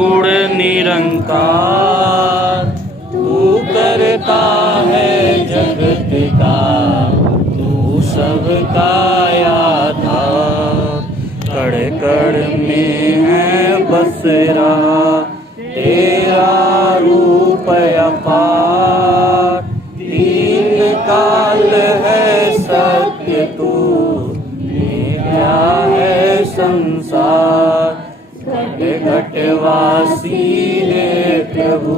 गुण निरंकार, तू करता है जगत का, तू सबका आधार। कण कण में है बस रहा तेरा रूप अपार। तीन काल है सत्य तू, मिथ्या है संसार। घट घट वासी है प्रभु,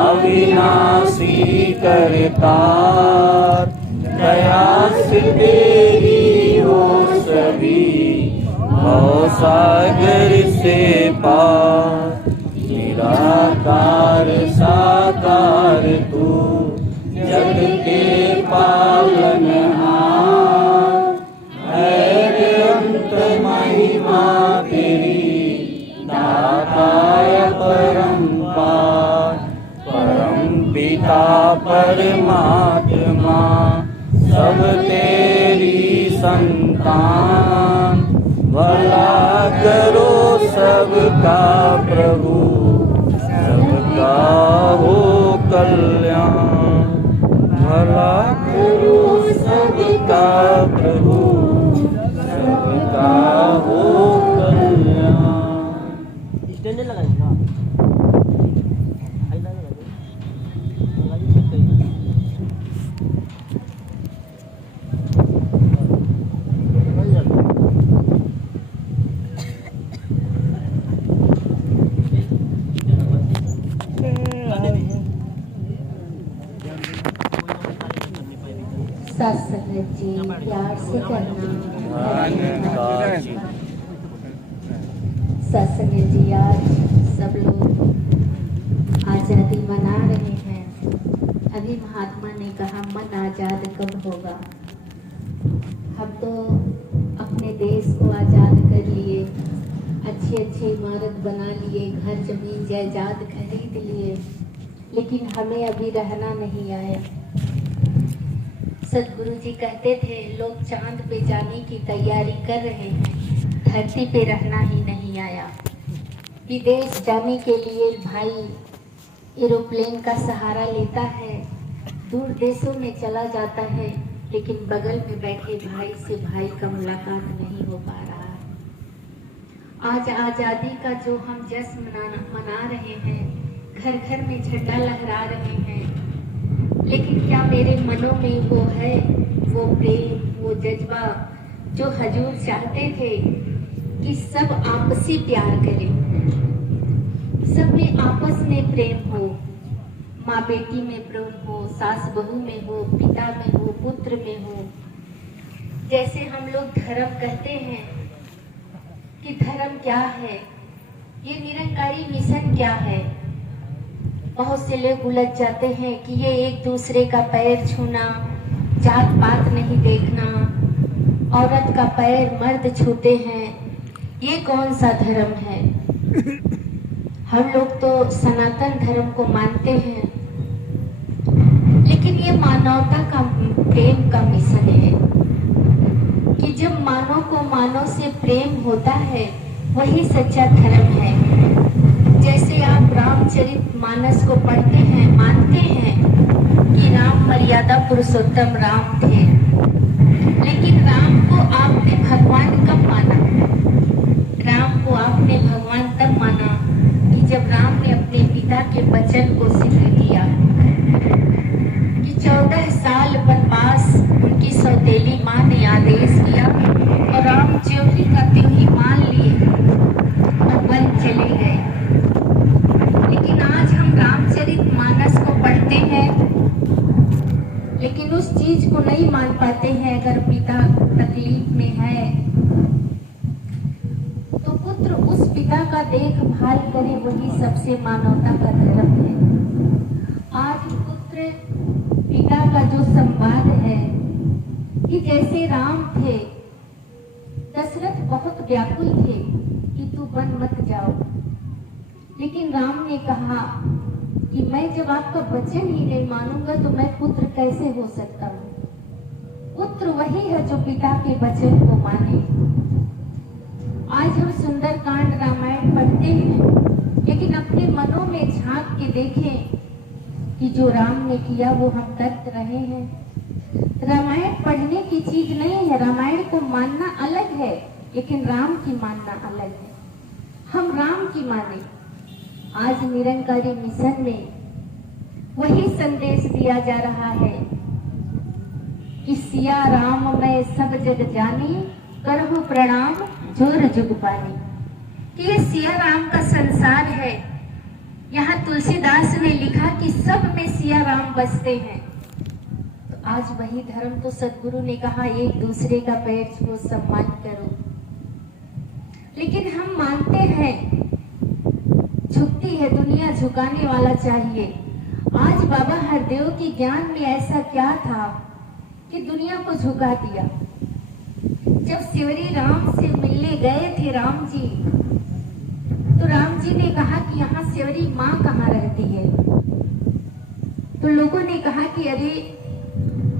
अविनाशी करतार। दया से तेरी हो सभी, भव सागर से पार। निराकार साकार तू, जग के पालनहार। है अंत महिमा तेरी, दाताय परम्पार। परम पिता परमात्मा, सब तेरी संतान। भला करो सबका प्रभु, सबका हो कल्याण। भला करो सबका प्रभु, सबका हो कल्याण। स्टैंड लगाइए सत्संग जी प्यार से करना। सत्संग जी आज सब लोग आज़ादी मना रहे हैं। अभी महात्मा ने कहा मन आज़ाद कब होगा। हम तो अपने देश को आज़ाद कर लिए, अच्छे अच्छे इमारत बना लिए, घर जमीन जायदाद खरीद लिए, लेकिन हमें अभी रहना नहीं आया। सदगुरु जी कहते थे लोग चांद पे जाने की तैयारी कर रहे हैं, धरती पे रहना ही नहीं आया। विदेश जाने के लिए भाई एरोप्लेन का सहारा लेता है, दूर देशों में चला जाता है, लेकिन बगल में बैठे भाई से भाई का मुलाकात नहीं हो पा रहा। आज आज़ादी का जो हम जश्न मना रहे हैं, घर घर में झंडा लहरा रहे हैं, लेकिन क्या मेरे मनों में वो है, वो प्रेम, वो जज्बा जो हजूर चाहते थे कि सब आपसी प्यार करें, सब में आपस में प्रेम हो, माँ बेटी में प्रेम हो, सास बहू में हो, पिता में हो, पुत्र में हो। जैसे हम लोग धर्म कहते हैं कि धर्म क्या है, ये निरंकारी मिशन क्या है। बहुत से लोग उलझ जाते हैं कि ये एक दूसरे का पैर छूना, जात पात नहीं देखना, औरत का पैर मर्द छूते हैं, ये कौन सा धर्म है। हम लोग तो सनातन धर्म को मानते हैं, लेकिन ये मानवता का प्रेम का मिशन है कि जब मानव को मानव से प्रेम होता है वही सच्चा धर्म है। जैसे आप रामचरितमानस को पढ़ते हैं, मानते हैं कि राम मर्यादा पुरुषोत्तम राम थे, लेकिन राम को आपने भगवान कब माना। राम को आपने भगवान तब माना कि जब राम ने अपने पिता के वचन को सिद्ध किया कि 14 साल वनवास उनकी सौतेली माँ ने आदेश किया और राम ज्योति का त्यों ही मान लिए और वन चले गए। लेकिन आज हम रामचरितमानस को पढ़ते हैं, लेकिन उस चीज को नहीं मान पाते हैं। अगर पिता तकलीफ में है तो पुत्र उस पिता का देखभाल करे, वही सबसे मानवता का धर्म है। आज पुत्र पिता का जो संवाद है कि जैसे राम थे, दशरथ बहुत व्याकुल थे कि तू वन मत जाओ, लेकिन राम ने कहा कि मैं जब आपका वचन ही नहीं मानूंगा तो मैं पुत्र कैसे हो सकता हूँ। पुत्र वही है जो पिता के वचन को माने। आज हम सुंदरकांड रामायण पढ़ते हैं, एक में झांक के देखें कि जो राम ने किया वो हम कर रहे हैं। रामायण पढ़ने की चीज नहीं है, रामायण को मानना अलग है लेकिन राम की मानना अलग है। हम राम की माने। आज निरंकारी मिशन में वही संदेश दिया जा रहा है कि सिया राम मैं सब जग जानी, करहु प्रणाम जोर जुग पानी। कि ये सिया राम का संसार है। यहाँ तुलसीदास ने लिखा कि सब में सिया राम बसते हैं। तो आज वही धर्म तो सदगुरु ने कहा एक दूसरे का पैर छुओ, सम्मान करो। लेकिन हम मानते हैं झुकती है दुनिया, झुकाने वाला चाहिए। आज बाबा हरदेव के ज्ञान में ऐसा क्या था कि दुनिया को झुका दिया। जब शिवरी राम से मिलने गए थे राम जी, तो राम जी ने कहा कि यहाँ शिवरी माँ कहाँ रहती है। तो लोगों ने कहा कि अरे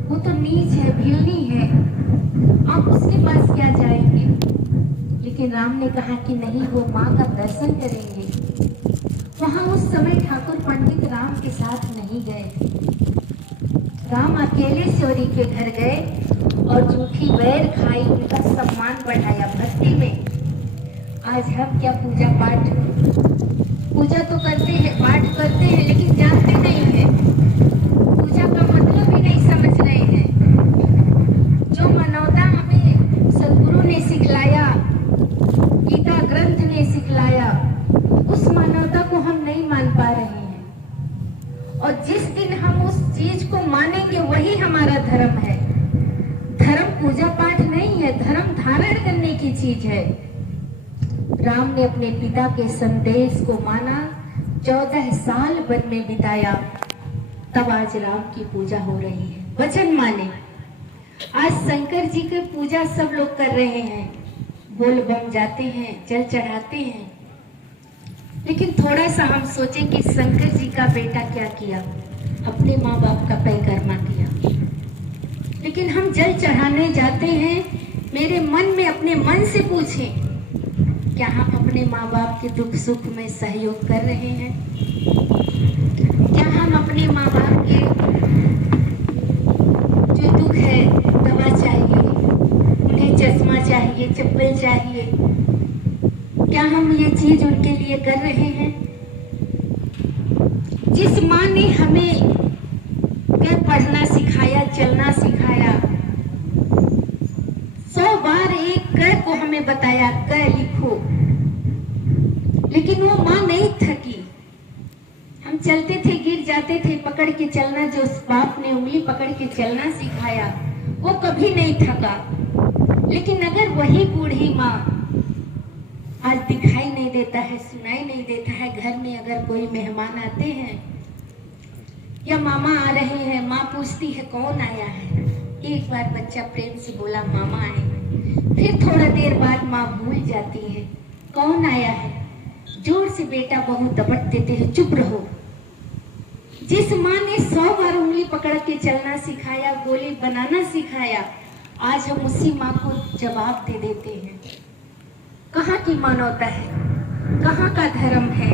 वो तो नीच है, भिलनी है, आप उसके पास क्या जाएंगे। लेकिन राम ने कहा कि नहीं, वो माँ का दर्शन करेंगे। वहां उस समय ठाकुर पंडित राम के साथ नहीं गए। राम अकेले शिवरी के घर गए और झूठी बैर खाई, उनका सम्मान बढ़ाया भक्ति में। आज हम क्या पूजा तो करते हैं, पाठ करते हैं, लेकिन जानते नहीं है, पूजा का मतलब ही नहीं समझ रहे हैं। जो मानवता हमें सदगुरु ने सिखलाया, गीता ग्रंथ ने सिखलाया, उस मानवता को हम नहीं मान पा रहे हैं। और जिस दिन हम उस चीज को मानेंगे वही हमारा धर्म है। धर्म पूजा पाठ नहीं है, धर्म धारण करने की चीज है। राम ने अपने पिता के संदेश को माना, 14 साल वन में बिताया, तब आज राम की पूजा हो रही है। वचन माने। आज शंकर जी की पूजा सब लोग कर रहे हैं, बोल बम जाते हैं, जल चढ़ाते हैं। लेकिन थोड़ा सा हम सोचें कि शंकर जी का बेटा क्या किया, अपने माँ बाप का परिक्रमा किया। लेकिन हम जल चढ़ाने जाते हैं, मेरे मन में अपने मन से पूछें, क्या हम अपने माँ बाप के दुख सुख में सहयोग कर रहे हैं? क्या हम अपने माँ बाप के जो दुख है, दवा चाहिए, उन्हें चश्मा चाहिए, चप्पल चाहिए, क्या हम ये चीज उनके लिए कर रहे हैं? जिस माँ ने हमें पढ़ना सिखाया, चलना सिखाया, 100 बार एक क को हमें बताया, क लिखो, लेकिन वो माँ नहीं थकी। हम चलते थे, गिर जाते थे, पकड़ के चलना, जो बाप ने उंगली पकड़ के चलना सिखाया, वो कभी नहीं थका। लेकिन अगर वही बूढ़ी माँ आज दिखाई नहीं देता है, सुनाई नहीं देता है, घर में अगर कोई मेहमान आते हैं या मामा आ रहे हैं, माँ पूछती है कौन आया है। एक बार बच्चा प्रेम से बोला मामा आए हैं, फिर थोड़ा देर बाद माँ भूल जाती है कौन आया है। जोर से बेटा बहू दबट देते हैं, चुप रहो। जिस माँ ने 100 बार उंगली पकड़ के चलना सिखाया, गोली बनाना सिखाया, आज हम उसी माँ को जवाब दे देते हैं। कहाँ की मानवता है, कहाँ का धर्म है?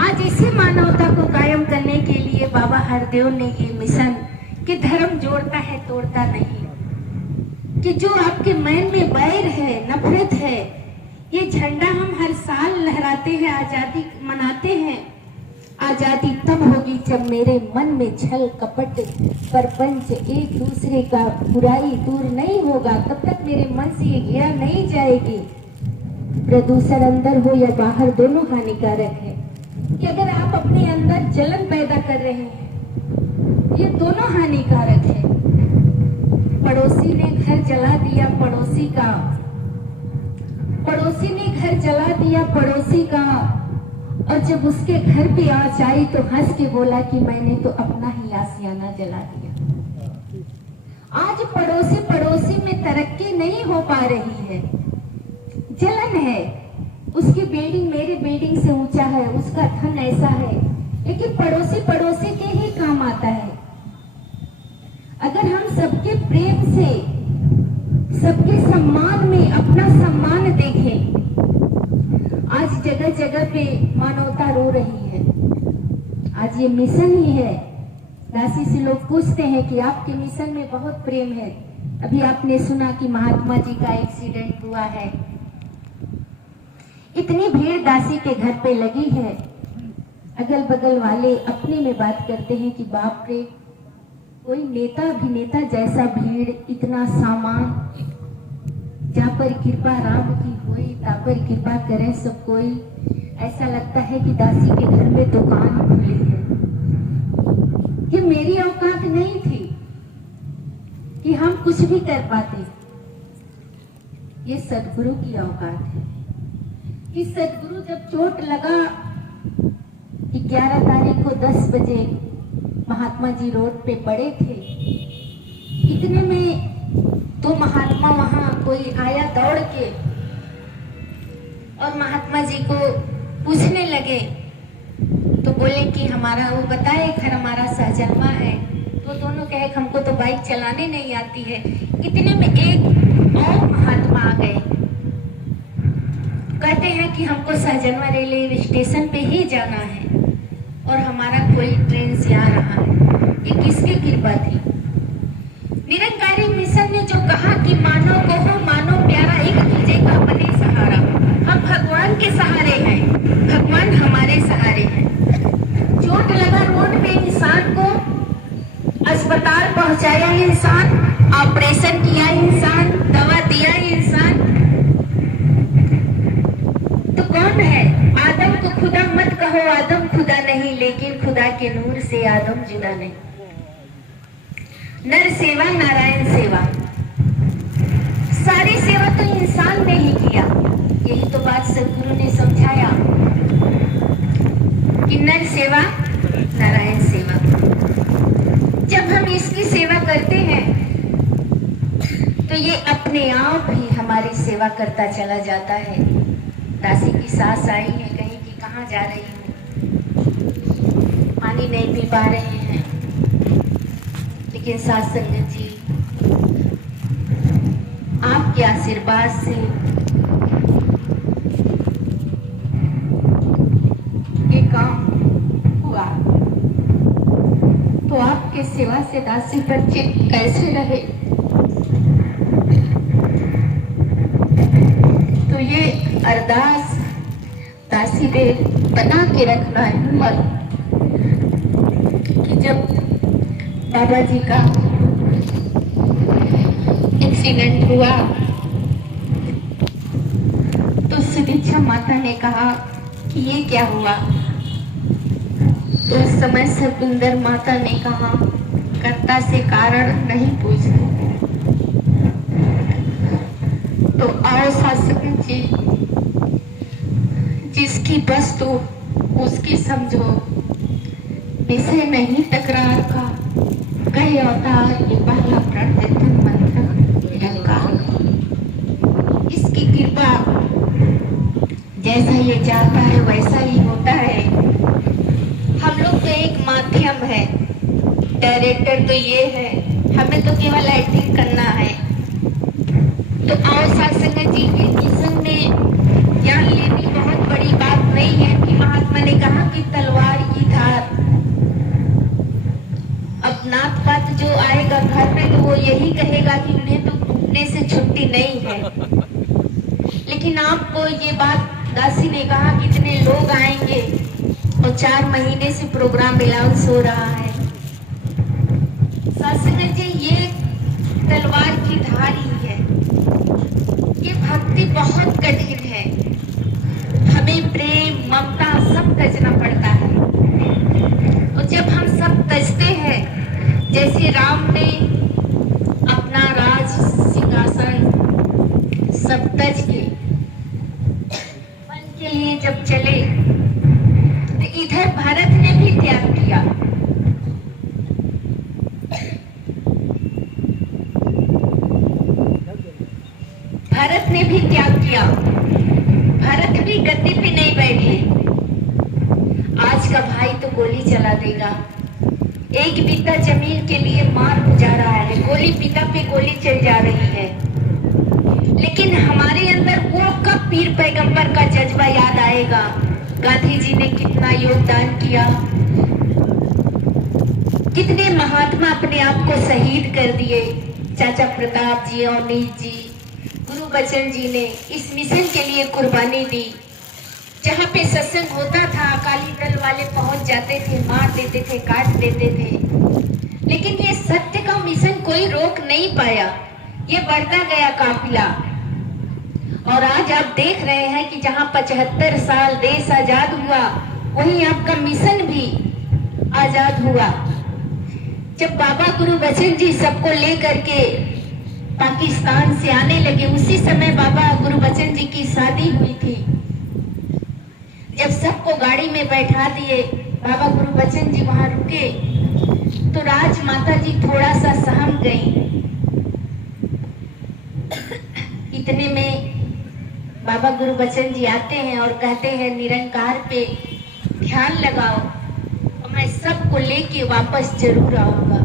आज इसी मानवता को कायम करने के लिए बाबा हरदेव ने ये मिशन कि धर्म जोड़ता है, तोड़ता नहीं। कि जो आपके मन में बैर है, नफरत है, ये झंडा हम हर साल लहराते हैं, आजादी मनाते हैं। आजादी तब होगी जब मेरे मन में छल कपट परपंच, एक दूसरे का बुराई दूर नहीं होगा। तब तक मेरे मन से ये घृणा नहीं जाएगी। प्रदूषण अंदर हो या बाहर, दोनों हानिकारक है। कि अगर आप अपने अंदर जलन पैदा कर रहे हैं, ये दोनों हानिकारक है। पड़ोसी ने घर जला दिया, पड़ोसी ने घर जला दिया पड़ोसी का, और जब उसके घर पे आँच आई तो हंस के बोला कि मैंने तो अपना ही आशियाना जला दिया। आज पड़ोसी में तरक्की नहीं हो पा रही है, जलन है। उसकी बिल्डिंग मेरी बिल्डिंग से ऊंचा है, उसका धन ऐसा है, लेकिन पड़ोसी के ही काम आता है। अगर हम सबके प्रेम से, सबके सम्मान में अपना सम्मान देखें। आज जगह जगह पे मानवता रो रही है, आज ये मिशन ही है। दासी से लोग पूछते हैं कि आपके मिशन में बहुत प्रेम है। अभी आपने सुना कि महात्मा जी का एक्सीडेंट हुआ है। इतनी भीड़ दासी के घर पे लगी है। अगल बगल वाले अपने में बात करते हैं कि बाप रे, कोई नेता अभिनेता जैसा भीड़, इतना सामान, जहाँ पर कृपा राम की हुई ता पर कृपा करे सब कोई। ऐसा लगता है कि दासी के घर में दुकान खुली है। ये मेरी औकात नहीं थी कि हम कुछ भी कर पाते। ये सदगुरु की औकात है कि सदगुरु जब चोट लगा, 11 तारीख को 10 बजे महात्मा जी रोड पे पड़े थे। इतने में तो महात्मा वहां कोई आया दौड़ के और महात्मा जी को पूछने लगे। तो बोले कि हमारा, वो बताए घर हमारा सहजन्मा है। तो दोनों कहे हमको तो बाइक चलाने नहीं आती है। इतने में एक और महात्मा आ गए, कहते हैं कि हमको सहजन्मा रेलवे स्टेशन पे ही जाना है और हमारा कोई ट्रेन से आ रहा है। ये किसकी कृपा थी? निरंकारी मिशन ने जो कहा कि मानव को हो मानो प्यारा, एक दूजे का बने सहारा। हम भगवान के सहारे हैं, भगवान हमारे सहारे हैं। चोट लगा रोड पे इंसान को, अस्पताल पहुंचाया इंसान, ऑपरेशन किया इंसान, दवा दिया इंसान। तो कौन है? आदम को खुदा मत कहो, आदम खुदा नहीं, लेकिन खुदा के नूर से आदम जुदा नहीं। नर सेवा नारायण सेवा, सारी सेवा तो इंसान ने ही किया। यही तो बात सदगुरु ने समझाया कि नर सेवा नारायण सेवा। जब हम इसकी सेवा करते हैं तो ये अपने आप ही हमारी सेवा करता चला जाता है। दासी की सास आई है, कहीं कि कहाँ जा रही हूँ, पानी नहीं पी पा रहे हैं। लेकिन साथ संगत जी, आपके आशीर्वाद से ये काम हुआ। तो आपके सेवा से दासी बच्चे कैसे रहे? तो ये अरदास दासी ने बना के रखना है मन कि जब बाबा जी का एक्सीडेंट हुआ तो सुदीक्षा माता ने कहा कि ये क्या हुआ। तो उस समय सुंदर माता ने कहा, कर्ता से कारण नहीं पूछते। तो आओ शासक जी, जिसकी वस्तु उसकी समझो, विषय नहीं तकरार का, कहे अवतार ये पहला प्रण है तन मंत्र निरंकार। इसकी कृपा जैसा ये चाहता है वैसा ही होता है। हम लोग तो एक माध्यम है, डायरेक्टर तो ये है, हमें तो केवल एक्टिंग करना है। तो आओ सत्संग जी के मिशन में ज्ञान लेनी बहुत बड़ी बात नहीं है कि महात्मा ने कहा कि तलवार की धार। अब नात पात जो आएगा घर में तो वो यही कहेगा कि उन्हें तो घूमने से छुट्टी नहीं है। लेकिन आपको ये बात दासी ने कहा कि इतने लोग आएंगे और 4 महीने से प्रोग्राम अनाउंस हो रहा है। सत्संग जी, ये तलवार की धार ही है। ये भक्ति बहुत कठिन है, हमें प्रेम ममता सब तजना पड़ता है। और जब हम सब तजते हैं, जैसे राम ने अपना राज सिंहासन सब तज के वन के लिए जब चले, तो इधर भारत ने भी त्याग किया। भारत ने भी त्याग किया, भारत भी गद्दी पे नहीं बैठे। आज का भाई तो गोली चला देगा। एक पिता जमीन के लिए मार हो जा रहा है, गोली पिता पे गोली चल जा रही है। लेकिन हमारे अंदर वो कब पीर पैगंबर का जज्बा याद आएगा? गांधी जी ने कितना योगदान किया, कितने महात्मा अपने आप को शहीद कर दिए। चाचा प्रताप जी, अवनीश जी, गुरुबचन जी ने इस मिशन के लिए कुर्बानी दी। जहाँ पे सत्संग होता था अकाली दल वाले पहुंच जाते थे, मार देते थे, काट देते थे, लेकिन ये सत्य का मिशन कोई रोक नहीं पाया। ये बढ़ता गया काफिला। और आज आप देख रहे हैं कि जहाँ 75 साल देश आजाद हुआ, वहीं आपका मिशन भी आजाद हुआ। जब बाबा गुरुबचन जी सबको लेकर के पाकिस्तान से आने लगे, उसी समय बाबा गुरुबचन जी की शादी हुई थी। जब सबको गाड़ी में बैठा दिए, बाबा गुरुबचन जी वहां रुके, तो राजमाता जी थोड़ा सा सहम गई। इतने में बाबा गुरुबचन जी आते हैं और कहते हैं, निरंकार पे ध्यान लगाओ और मैं सबको लेके वापस जरूर आऊंगा।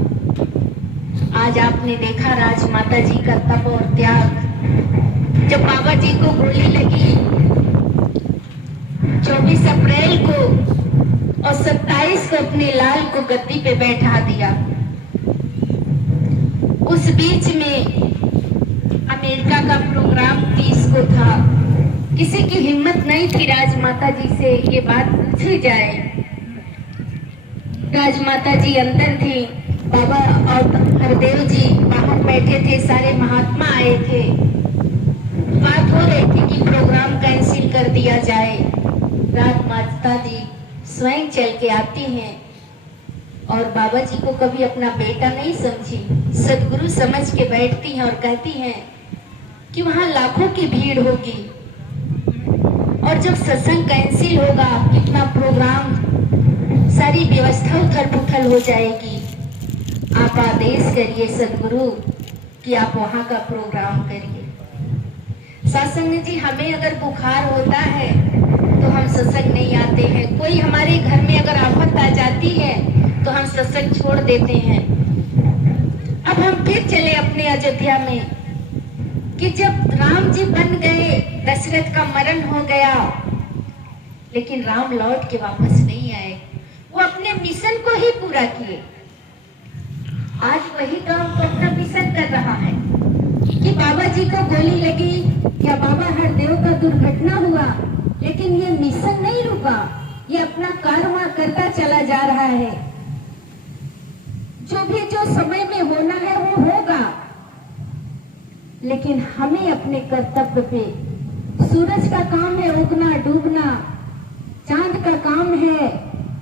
आज आपने देखा राजमाता जी का तप और त्याग। जब बाबा जी को गोली लगी 24 अप्रैल को और 27 को अपने लाल को गद्दी पे बैठा दिया। उस बीच में अमेरिका का प्रोग्राम 30 को था। किसी की हिम्मत नहीं थी राजमाता जी से ये बात पूछी जाए। राजमाता जी अंदर थी, बाबा और हरदेव जी बाहर बैठे थे, सारे महात्मा आए थे। बात हो रही थी कि प्रोग्राम कैंसिल कर दिया जाए। राजमाता जी स्वयं चल के आती हैं और बाबा जी को कभी अपना बेटा नहीं समझी, सदगुरु समझ के बैठती हैं और कहती हैं कि वहां लाखों की भीड़ होगी और जब सत्संग कैंसिल होगा, कितना प्रोग्राम, सारी व्यवस्था उथल पुथल हो जाएगी। आप आदेश करिए सदगुरु कि आप वहां का प्रोग्राम करिए। सत्संग जी, हमें अगर बुखार होता है तो हम सत्संग नहीं आते हैं। कोई हमारे घर में अगर आफत आ जाती है तो हम सत्संग छोड़ देते हैं। अब हम फिर चले अपने अयोध्या में कि जब राम जी बन गए, दशरथ का मरण हो गया, लेकिन राम लौट के वापस नहीं आए। वो अपने मिशन को ही पूरा किए। आज वही काम को अपना मिशन कर रहा है कि बाबा जी को गोली लगी या बाबा हरदेव का दुर्घटना हुआ, लेकिन ये मिशन नहीं रुका। ये अपना कारवां करता चला जा रहा है। जो समय में होना है वो होगा, लेकिन हमें अपने कर्तव्य पे, सूरज का काम है उगना डूबना, चांद का काम है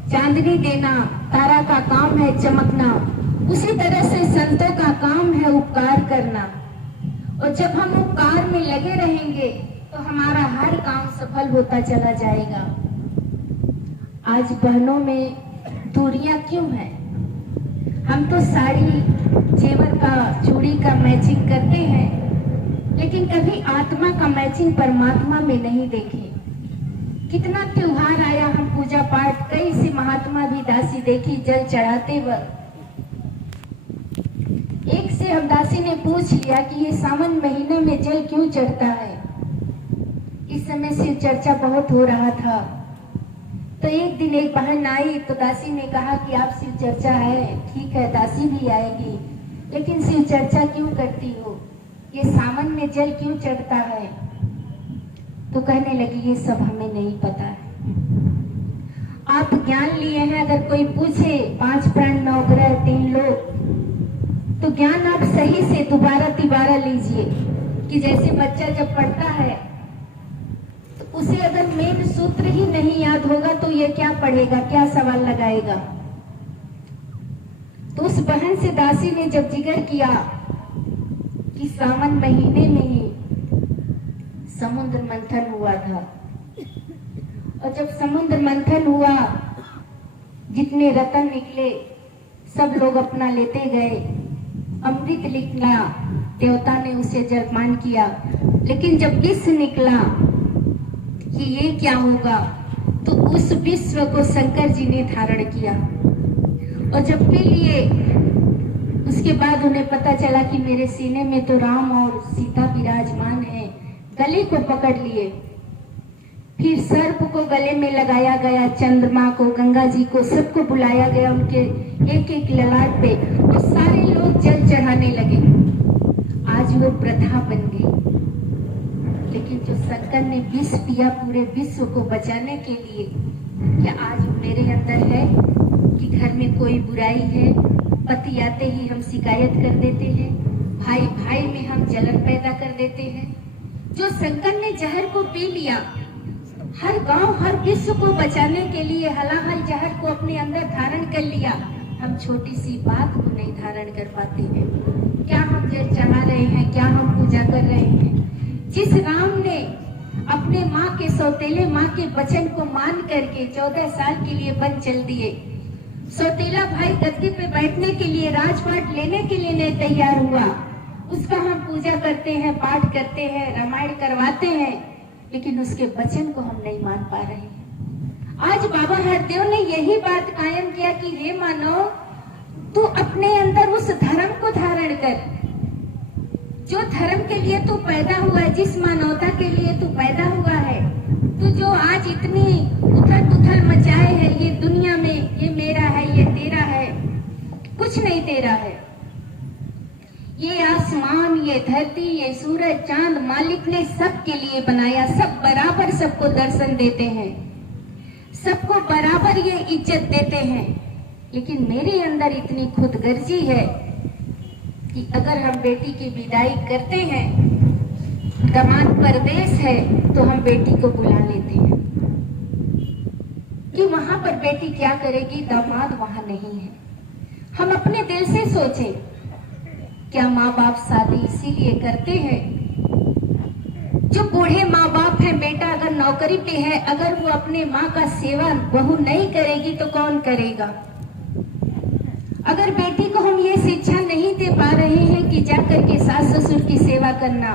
चांदनी देना, तारा का काम है चमकना, उसी तरह से संतों का काम है उपकार करना। और जब हम उपकार में लगे रहेंगे तो हमारा हर काम सफल होता चला जाएगा। आज बहनों में दूरियां क्यों हैं? हम तो साड़ी जेवर का, चूड़ी का मैचिंग करते हैं, लेकिन कभी आत्मा का मैचिंग परमात्मा में नहीं देखे। कितना त्योहार आया, हम पूजा पाठ, कई से महात्मा भी दासी देखी जल चढ़ाते वक्त। एक से हम दासी ने पूछ लिया कि ये सावन महीने में जल क्यों चढ़ता है। इस समय शिव चर्चा बहुत हो रहा था, तो एक दिन एक बहन आई तो दासी ने कहा कि आप शिव चर्चा है, ठीक है दासी भी आएगी, लेकिन शिव चर्चा क्यों करती हो, ये सावन में जल क्यों चढ़ता है? तो कहने लगी ये सब हमें नहीं पता है। आप ज्ञान लिए हैं, अगर कोई पूछे 5 प्राण 9 ग्रह 3 लोक, तो ज्ञान आप सही से दोबारा तिबारा लीजिए। कि जैसे बच्चा जब पढ़ता है तो उसे अगर मेन सूत्र ही नहीं याद होगा तो ये क्या पढ़ेगा, क्या सवाल लगाएगा। तो उस बहन से दासी ने जब जिक्र किया कि सावन महीने में ही समुद्र मंथन हुआ था, और जब समुद्र मंथन हुआ, जितने रतन निकले सब लोग अपना लेते गए, अमृत निकला, देवता ने उसे जलपान किया, लेकिन जब विष निकला कि ये क्या होगा, तो उस विश्व को शंकर जी ने धारण किया। और जब पी लिए, उसके बाद उन्हें पता चला कि मेरे सीने में तो राम और सीता विराजमान है। गले को पकड़ लिए, फिर सर्प को गले में लगाया गया, चंद्रमा को, गंगा जी को, सबको बुलाया गया, उनके एक एक ललाट पे वो सारे लोग जल चढ़ाने लगे। आज वो प्रथा बन गई। लेकिन जो शंकर ने विष पिया पूरे विश्व को बचाने के लिए, क्या आज मेरे अंदर है कि घर में कोई बुराई है, पति आते ही हम शिकायत कर देते हैं, भाई भाई में हम जलन पैदा कर देते हैं। जो शंकर ने जहर को पी लिया, हर गांव हर विश्व को बचाने के लिए हलाहल जहर को अपने अंदर धारण कर लिया, हम छोटी सी बात को नहीं धारण कर पाते हैं। क्या हम जल चढ़ा रहे हैं, क्या हम पूजा कर रहे हैं? जिस राम ने अपने माँ के सौतेले माँ के वचन को मान करके 14 साल के लिए वन चल दिए, सौतेला भाई गद्दी पे बैठने के लिए, राजपाट लेने के लिए नहीं तैयार हुआ, उसका हम पूजा करते हैं, पाठ करते हैं, रामायण करवाते हैं, लेकिन उसके वचन को हम नहीं मान पा रहे हैं। आज बाबा हरदेव ने यही बात कायम किया कि हे मानव, तू अपने अंदर उस धर्म को धारण कर जो धर्म के लिए तू पैदा हुआ है, जिस मानवता के लिए तू पैदा हुआ है। तू जो आज इतनी उथल पुथल मचाए है ये दुनिया में, ये मेरा है, ये तेरा है, कुछ नहीं तेरा है। ये आसमान, ये धरती, ये सूरज चांद मालिक ने सबके लिए बनाया, सब बराबर सबको दर्शन देते हैं, सबको बराबर ये इज्जत देते हैं। लेकिन मेरे अंदर इतनी खुदगर्जी है कि अगर हम बेटी की विदाई करते हैं, दामाद परदेश है, तो हम बेटी को बुला लेते हैं कि वहां पर बेटी क्या करेगी, दामाद वहां नहीं है। हम अपने दिल से सोचें, क्या माँ बाप शादी इसीलिए करते हैं? जो बूढ़े माँ बाप हैं, बेटा अगर नौकरी पे है, अगर वो अपने माँ का सेवा बहू नहीं करेगी तो कौन करेगा? अगर बेटी को हम ये शिक्षा नहीं दे पा रहे हैं कि जाकर के सास ससुर की सेवा करना,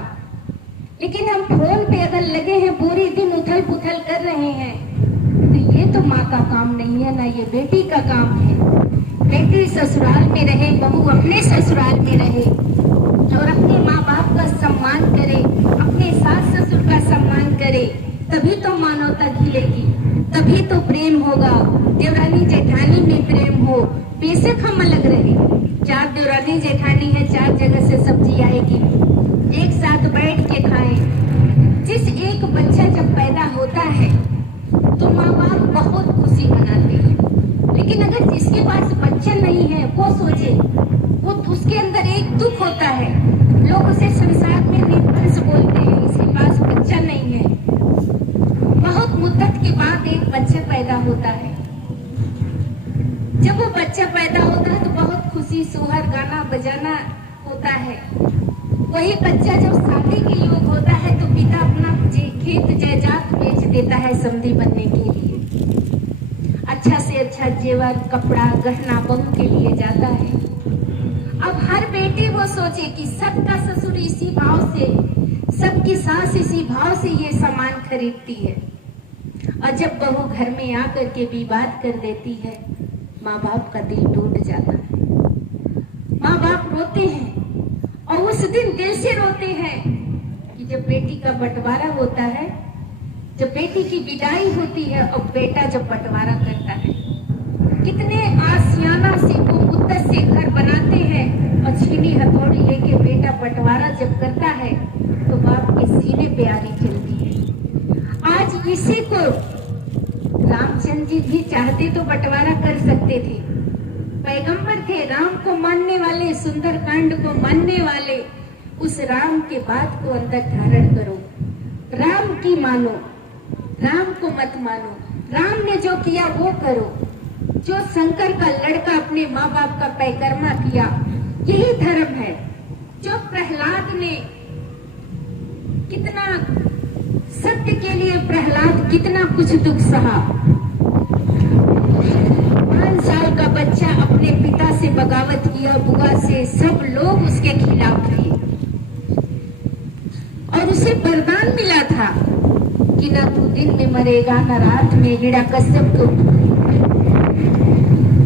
लेकिन हम फोन पे अगर लगे हैं, पूरे दिन उथल पुथल कर रहे हैं, तो ये तो माँ का काम नहीं है ना, ये बेटी का काम है। बेटी ससुराल में रहे, बहू अपने ससुराल में रहे और अपने माँ बाप का सम्मान करे, अपने सास ससुर का सम्मान करे, तभी तो मानवता खिलेगी, तभी तो प्रेम होगा। देवरानी जेठानी में प्रेम हो, बेशक हम अलग रहे, 4 देवरानी जेठानी है, 4 जगह से सब्जी आएगी, एक साथ बैठ के खाएं। जिस एक बच्चा जब पैदा होता है तो माँ बाप बहुत खुशी मनाते हैं, लेकिन अगर जिसके पास बच्चा नहीं है वो सोचे, वो उसके अंदर एक दुख होता है। लोग उसे संसार में निर्वंश बोलते हैं, इसके पास बच्चा नहीं है। बहुत मुद्दत के बाद एक बच्चा पैदा होता है। जब वो बच्चा पैदा होता है तो बहुत खुशी, सोहर, गाना बजाना होता है। वही बच्चा जब शादी के योग होता है तो पिता अपना खेत जायदाद बेच देता है समधी बनने के लिए, अच्छा से अच्छा जेवर, कपड़ा, गहना बहू के लिए जाता है। अब हर बेटी वो सोचे कि सबका ससुर इसी भाव से, सबकी सास इसी भाव से ये सामान खरीदती है, और जब बहू घर में आकर के विवाद कर देती है, माँ बाप का दिल टूट जाता है। माँ बाप रोते हैं और उस दिन दिल से रोते हैं कि जब बेटी का बंटवारा होता है, जब बेटी की विदाई होती है और बेटा जब बंटवारा करता है, कितने आसियाना से वो मुद्दत से घर बनाते हैं और छीनी हथौड़ी लेके बेटा बंटवारा जब करता है तो बाप के सीने पे आरी चलती है। आज इसी को रामचंद्र जी भी चाहते तो बंटवारा कर सकते थे, पैगंबर थे, राम को मानने वाले, सुंदर कांड को मानने वाले। उस राम के बात को अंदर धारण करो, राम की मानो, राम को मत मानो। राम ने जो किया वो करो। जो शंकर का लड़का अपने माँ बाप का पैकर्मा किया, यही धर्म है। जो प्रहलाद ने कितना सत्य के लिए, प्रहलाद कितना कुछ दुख सहा। 5 साल का बच्चा अपने पिता से बगावत किया, बुआ से, सब लोग उसके खिलाफ थे और उसे वरदान मिला था कि ना तू दिन में मरेगा ना रात में, हिरण्यकश्यप को।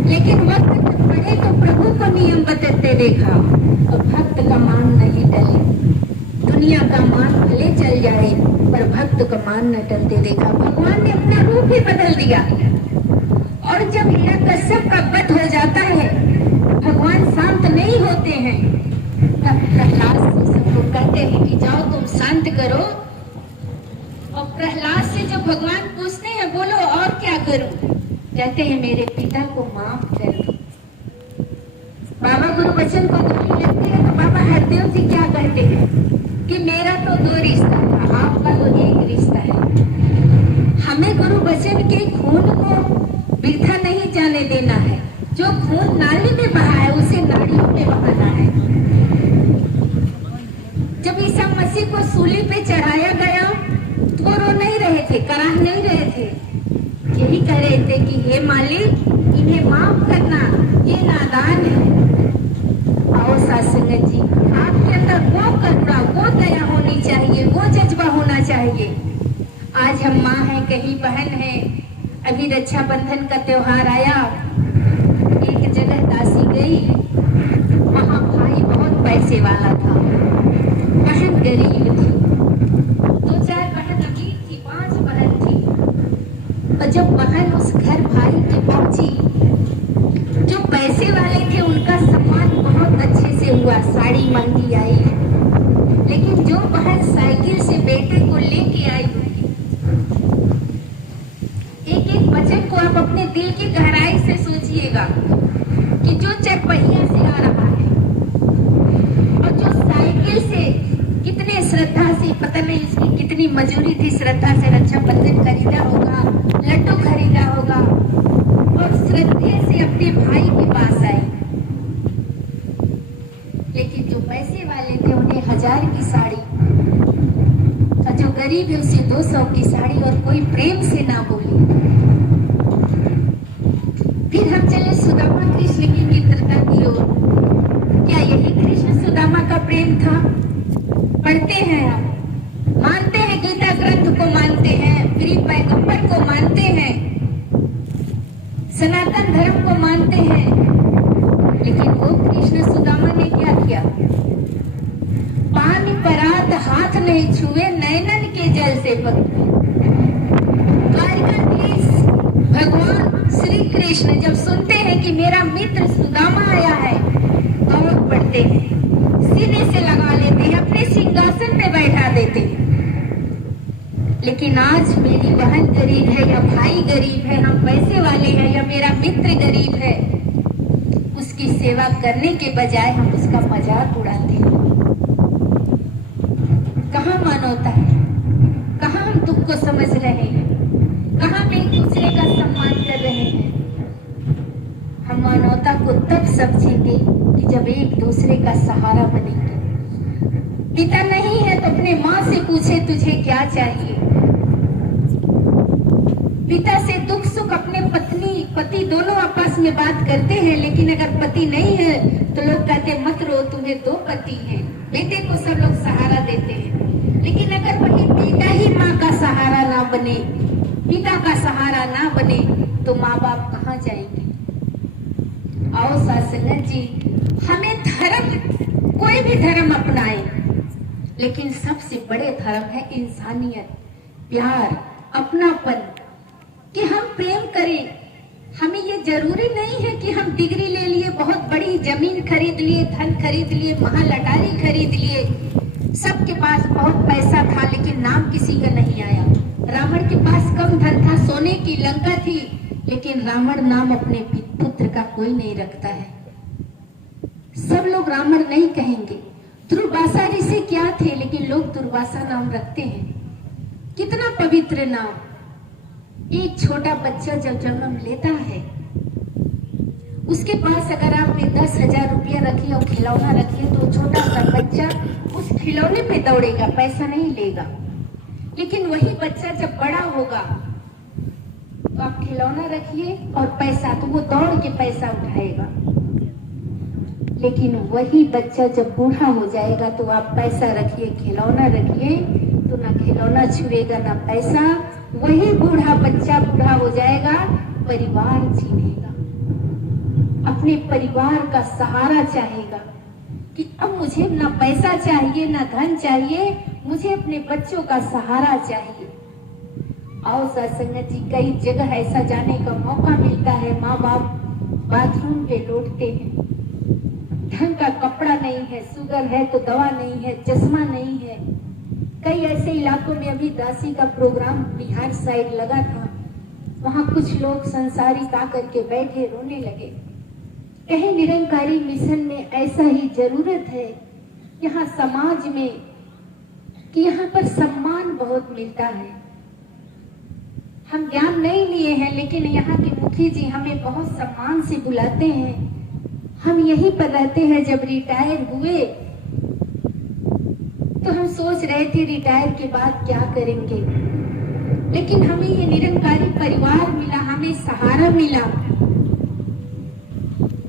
लेकिन वक्त जब पड़े तो प्रभु को नियम बदलते देखा और भक्त का मान नहीं टले। दुनिया का मान भले चल जाए पर भक्त का मान न टलते देखा। भगवान ने अपना रूप ही बदल दिया। और जब हिरण्यकश्यप का वध हो जाता है, भगवान शांत नहीं होते हैं, तब प्रहलाद से सबको कहते हैं कि जाओ तुम शांत करो। और प्रहलाद से जब भगवान पूछते हैं बोलो और क्या करूं, कहते हैं मेरे पिता को माफ कर दो। बाबा गुरु वचन को नहीं लेते हैं तो बाबा हरदेव जी क्या कहते हैं कि मेरा तो 2 रिश्ता था, आपका तो 1 रिश्ता है। हमें गुरु वचन के खून को वृथा नहीं जाने देना है। जो खून नाली में बहा है उसे नाड़ियों में बहाना है। जब ईसा मसीह को सूली पे चढ़ाया गया तो वो रो नहीं रहे थे, कराह नहीं रहे थे, यही कह रहे थे कि हे मालिक इन्हें माफ करना, ये नादान है। आओ सासंगत जी, आपके अंदर वो करुणा, वो दया होनी चाहिए, वो जज्बा होना चाहिए। आज हम माँ हैं, कहीं बहन हैं, अभी रक्षाबंधन का त्योहार आया, एक जगह दासी गई, वहाँ भाई बहुत पैसे वाला था, बहन गरीब थी। 2-4 बहन अमीर थी, 5 बहन थी। और जब बहन उस घर भाई के पहुंची, जो पैसे वाले थे उनका सम्मान बहुत अच्छे से हुआ, साड़ी महंगी आई। लेकिन जो बहन साइकिल से बेटे को लेके आई, एक वचन को आप अपने दिल की गहराई से सोचिएगा कि जो 4 पहिया से आ रहा है और जो साइकिल से कितने श्रद्धा से, पता नहीं इसकी कितनी मजूरी थी, श्रद्धा से रक्षाबंधन खरीदा होगा, लड्डू खरीदा होगा और श्रद्धे से अपने भाई के पास आई। लेकिन जो पैसे वाले थे उन्हें 1000 की साड़ी, और जो गरीब है उसे 200 की साड़ी, और कोई प्रेम से ना बोली। फिर हम चले सुदामा कृष्ण की मित्रता की ओर। क्या यही कृष्ण सुदामा का प्रेम था? पढ़ते हैं हम, मानते हैं, गीता ग्रंथ को मानते हैं, प्रिय पैगंबर को मानते हैं, सनातन धर्म को मानते हैं, लेकिन वो कृष्ण सुदामा ने क्या किया? पानी परात हाथ नहीं छुए, नैनन के जल से पकड़े। द्वारिकाधीश भगवान श्री कृष्ण जब सुनते हैं कि मेरा मित्र सुदामा आया है, दौड़ पड़ते हैं, सीने से लगा लेते हैं, अपने सिंहासन पे बैठा देते हैं। लेकिन आज मेरी बहन गरीब है या भाई गरीब है, हम पैसे वाले हैं या मेरा मित्र गरीब है, उसकी सेवा करने के बजाय हम उसका मजाक उड़ाते हैं। कहाँ मानवता है? कहाँ हम दुख को समझ रहे हैं? कहाँ हम एक दूसरे का सम्मान कर रहे हैं? हम मानवता को तब समझेंगे कि जब एक दूसरे का सहारा बनेंगे। पिता नहीं है तो अपने माँ से पूछे तुझे क्या चाहिए। पिता से दुख सुख अपने पत्नी पति दोनों आपस में बात करते हैं, लेकिन अगर पति नहीं है तो लोग कहते मत रो, तुम्हें 2 पति हैं। बेटे को सब लोग सहारा देते हैं, लेकिन अगर वही बेटा ही माँ का सहारा ना बने, पिता का सहारा ना बने, तो माँ बाप कहाँ जाएंगे? आओ सासंगत जी, हमें धर्म, कोई भी धर्म अपनाए, लेकिन सबसे बड़े धर्म है इंसानियत, प्यार, अपनापन, कि हम प्रेम करें। हमें ये जरूरी नहीं है कि हम डिग्री ले लिए, बहुत बड़ी जमीन खरीद लिए, धन खरीद लिए, महालटारी खरीद लिए, सबके पास बहुत पैसा था लेकिन नाम किसी का नहीं आया। रावण के पास कम धन था, सोने की लंका थी, लेकिन रावण नाम अपने पुत्र का कोई नहीं रखता है। सब लोग रावण नहीं कहेंगे। दुर्वासा ऋषि क्या थे, लेकिन लोग दुर्वासा नाम रखते हैं। कितना पवित्र नाम। एक छोटा बच्चा जब जन्म लेता है, उसके पास अगर आपने 10,000 रुपया रखी और खिलौना रखिए तो छोटा सा बच्चा उस खिलौने पे दौड़ेगा, पैसा नहीं लेगा। लेकिन वही बच्चा जब बड़ा होगा तो आप खिलौना रखिए और पैसा, तो वो दौड़ के पैसा उठाएगा। लेकिन वही बच्चा जब बूढ़ा हो जाएगा तो आप पैसा रखिए, खिलौना रखिए, तो ना खिलौना छुएगा ना पैसा। वही बूढ़ा बच्चा बूढ़ा हो जाएगा, परिवार छीनेगा, अपने परिवार का सहारा चाहेगा। कि अब मुझे ना पैसा चाहिए ना धन चाहिए, मुझे अपने बच्चों का सहारा चाहिए। आओ सत्संगत जी, कई जगह ऐसा जाने का मौका मिलता है, माँ बाप बाथरूम पे लौटते हैं, ढंग का कपड़ा नहीं है, शुगर है तो दवा नहीं है, चश्मा नहीं है। कई ऐसे इलाकों में अभी दासी का प्रोग्राम बिहार साइड लगा था, वहां कुछ लोग संसारिक आकर के बैठे रोने लगे। कहे निरंकारी मिशन में ऐसा ही जरूरत है यहाँ समाज में कि यहाँ पर सम्मान बहुत मिलता है। हम ज्ञान नहीं लिए हैं, लेकिन यहाँ के मुखी जी हमें बहुत सम्मान से बुलाते हैं। हम यहीं पर रहते हैं। जब रिटायर हुए तो हम सोच रहे थे रिटायर के बाद क्या करेंगे, लेकिन हमें ये निरंकारी परिवार मिला, हमें सहारा मिला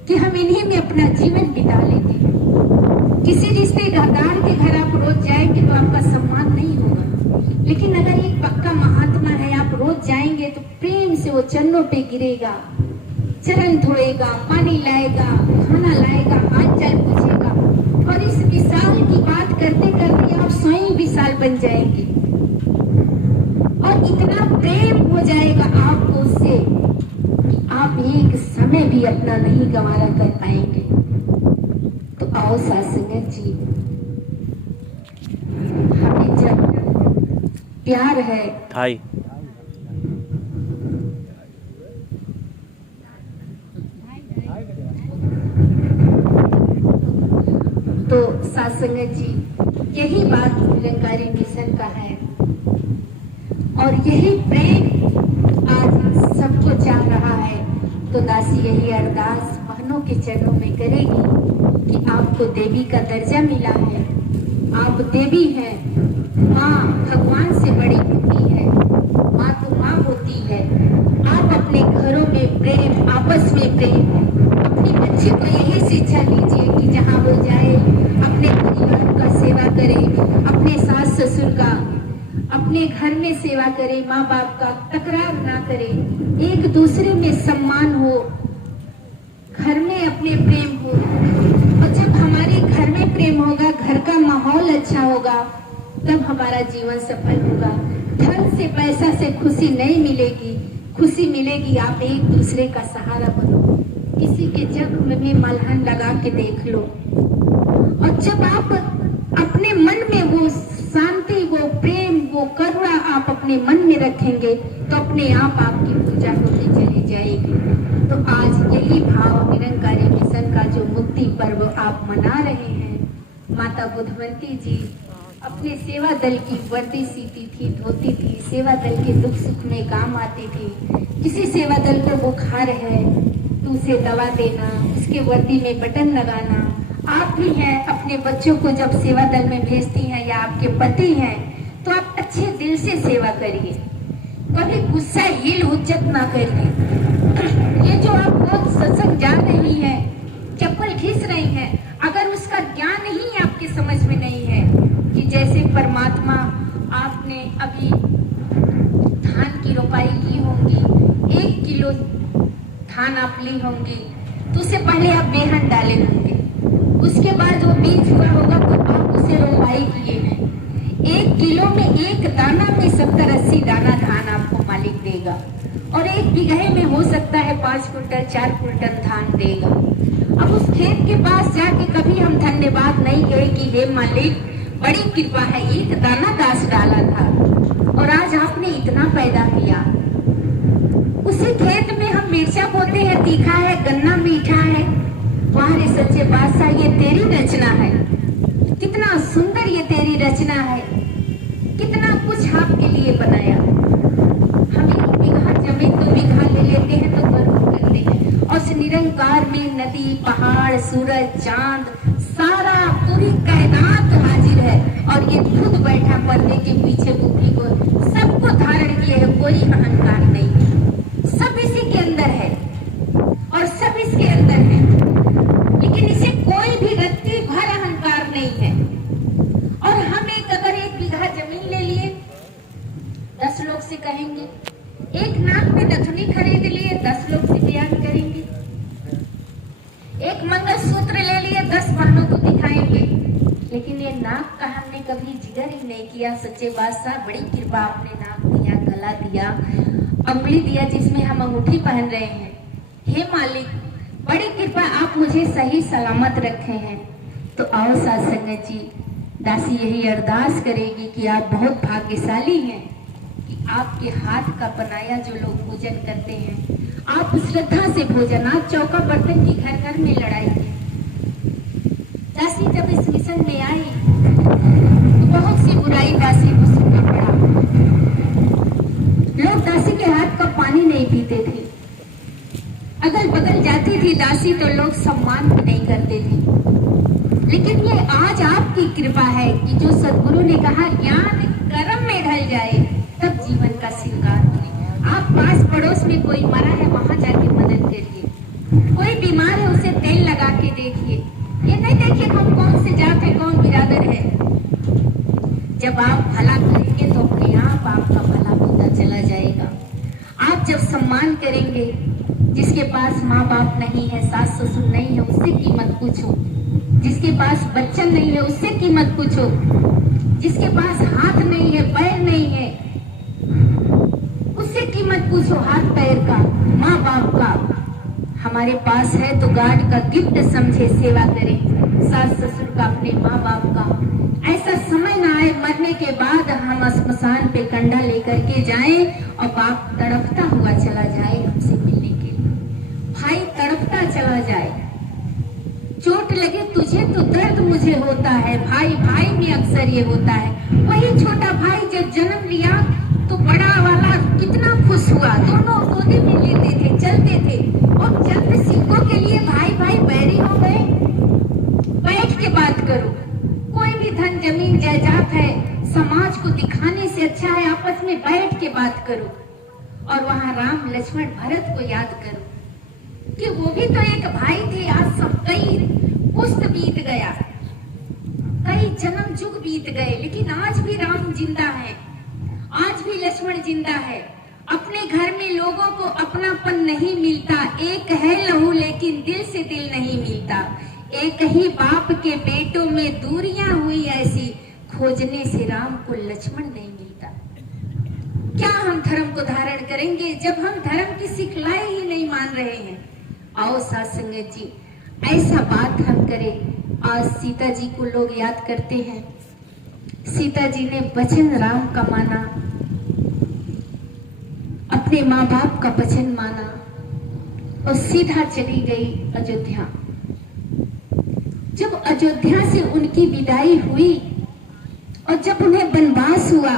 कि हम इन्हीं में अपना जीवन बिता लेते हैं। किसी रिश्तेदार के घर आप रोज जाएंगे तो आपका सम्मान नहीं होगा, लेकिन अगर एक पक्का महात्मा है, आप रोज जाएंगे तो प्रेम से वो चरणों पे गिरेगा, चरण धोएगा, पानी लाएगा, खाना लाएगा, हाथ चाल पूछेगा, और इस विशाल की बात करते करते आप स्वयं विशाल बन जाएंगे और इतना प्रेम हो जाएगा आपको उससे कि आप एक समय भी अपना नहीं गंवारा कर पाएंगे। तो आओ सत्संगत जी, हमें जब प्यार है थाई तो सत्संगत जी, यही बात निरंकारी मिशन का है और यही प्रेम आज सबको चाह रहा है। तो दासी यही अरदास बहनों के चरणों में करेगी कि आपको देवी का दर्जा मिला है, आप देवी हैं, माँ भगवान से बड़ी होती है, माँ तो माँ होती है। आप अपने घरों में प्रेम, आपस में प्रेम, अपनी बच्ची को यही शिक्षा दीजिए कि जहाँ वो जाए अपने परिवार का सेवा करे, अपने सास ससुर का, अपने घर में सेवा करे, माँ बाप का तकरार ना करे, एक दूसरे में सम्मान हो, घर में अपने प्रेम हो। और जब हमारे घर में प्रेम होगा, घर का माहौल अच्छा होगा, तब हमारा जीवन सफल होगा। धन से पैसा से खुशी नहीं मिलेगी, खुशी मिलेगी आप एक दूसरे का सहारा बनो। किसी के जख्म में मलहम लगा के देख लो, और जब आप अपने मन में वो शांति, वो प्रेम, वो करुणा आप अपने मन में रखेंगे तो अपने आप आपकी पूजा होती चली जाएगी। तो आज यही भाव निरंकारी मिशन का जो मुक्ति पर्व आप मना रहे हैं, माता बुधवंती जी अपने सेवा दल की वर्दी सीती थी, धोती थी, सेवा दल के दुख सुख में काम आती थी। किसी सेवा दल को बुखार है तो उसे दवा देना, उसके वर्दी में बटन लगाना। आप भी हैं, अपने बच्चों को जब सेवा दल में भेजती हैं या आपके पति हैं तो आप अच्छे दिल से सेवा करिए, कभी गुस्सा हिल हुज्जत ना करिए। ये जो आप लोग सत्संग जा रही हैं, चप्पल घिस रही हैं, अगर उसका ज्ञान ही आपकी समझ में नहीं है कि जैसे परमात्मा आपने अभी धान की रोपाई की होंगी, 1 किलो धान आप ली होंगी तो उससे पहले आप बेहन डाले होंगे, उसके बाद वो बीज हुआ होगा तो आप उसे रोपाई किए हैं। 1 किलो में 1 दाना में 70-80 दाना धान आपको मालिक देगा, और 1 बीघे में हो सकता है 5 कुंटल 4 कुंटल धान देगा। अब उस खेत के पास जाके कभी हम धन्यवाद नहीं कहे कि हे मालिक बड़ी कृपा है, 1 दाना दास डाला था और आज आपने इतना पैदा किया। उसी खेत में हम मिर्चा बोते हैं, तीखा है, गन्ना मीठा है, वाह रे सच्चे बादशाह ये तेरी रचना है, कितना सुंदर ये तेरी रचना है, कितना कुछ आपके लिए बनाया। हम 1 बीघा जमीन 2 बीघा ले लेते हैं तो गर्व करते हैं, और उस निरंकार में नदी, पहाड़, सूरज, चांद, सारा पूरी कायनात हाजिर है, और ये खुद बैठा पर्दे के पीछे बुद्धि को सबको धारण किए है, कोई अहंकार नहीं, सब इसी के अंदर है और सब इसके अंदर है, लेकिन इसे कोई भी रत्ती भर अहंकार नहीं है। और हम अगर 1 बीघा जमीन ले लिए, 10 लोग से कहेंगे, 1 नाक में नथुनी खरीद लिए, 10 लोग से बयान करेंगे, 1 मंगलसूत्र ले लिए, 10 बहनों को दिखाएंगे। किया सच्चे बादशाह, बड़ी कृपा आपने नाक दिया, गला दिया, अंगुली दिया जिसमें हम अंगूठी पहन रहे हैं। हे मालिक, बड़ी कृपा आप मुझे सही सलामत रखे हैं। तो आओ साथ संगत जी, दासी यही अरदास करेगी कि आप बहुत भाग्यशाली हैं कि आपके हाथ का बनाया जो लोग भोजन करते हैं, आप श्रद्धा से भोजन, आज चौका बर्तन की घर घर में लड़ाई है। दासी जब इस मिशन में आई तो बहुत सी बुराई दासी को सुनना पड़ा। लोग दासी के हाथ का पानी नहीं पीते थे, अगल बगल जाती थी दासी तो लोग सम्मान भी नहीं करते थे। लेकिन ये आज आपकी कृपा है कि जो सदगुरु ने कहा ज्ञान कर्म में ढल जाए तब जीवन का श्रृंगार हो। आप पास पड़ोस में कोई मरा है, वहां जाके मदद करिए। कोई बीमार है, उसे तेल लगा के देखिए। ये नहीं देखिए हम कौन से जात है, कौन बिरादर है। जब आप भला करेंगे तो अपने आप आपका भला होता चला जाएगा। आप जब सम्मान करेंगे, जिसके पास माँ बाप नहीं है, सास ससुर नहीं है, उससे कीमत पूछो। जिसके पास बच्चन नहीं है, उससे कीमत पूछो। जिसके पास हाथ नहीं है, पैर नहीं है, उससे कीमत पूछो हाथ पैर का, माँ बाप का। हमारे पास है तो गार्ड का गिफ्ट समझे, सेवा करें सास ससुर का, अपने माँ बाप का। ऐसा समय ना आए मरने के बाद हम श्मशान पे कंडा लेकर के जाएं और बाप तड़पता हुआ चला जाए हमसे मिलने के लिए, भाई तड़पता चला जाए। चोट लगे तुझे तो दर्द मुझे होता है, भाई भाई में अक्सर ये होता है। वही छोटा भाई जब जन्म लिया तो बड़ा वाला कितना खुश हुआ, दोनों गोदी में लेते थे, चलते थे। और चंद सिक्कों के लिए भाई भाई बैरी हो गए। बैठ के बात करो, कोई भी धन जमीन जायदाद है समाज को दिखाने से अच्छा है आपस में बैठ के बात करो। और वहाँ राम लक्ष्मण भरत को याद करो कि वो भी तो एक भाई थे। आज सब कई पुस्त बीत गया, कई जन्म जुग बीत गए, लेकिन आज भी राम जिंदा है, आज भी लक्ष्मण जिंदा है। अपने घर में लोगों को अपनापन नहीं मिलता, एक है लहू लेकिन दिल से दिल नहीं मिलता। एक ही बाप के बेटों में दूरियां हुई ऐसी, खोजने से राम को लक्ष्मण नहीं मिलता। क्या हम धर्म को धारण करेंगे जब हम धर्म की सिखलाई ही नहीं मान रहे हैं। आओ साथ संगत जी, ऐसा बात हम करें। आज सीता जी को लोग याद करते हैं। सीता जी ने वचन राम का माना, अपने माँ बाप का वचन माना और सीधा चली गई अयोध्या। जब अयोध्या से उनकी विदाई हुई और जब उन्हें वनवास हुआ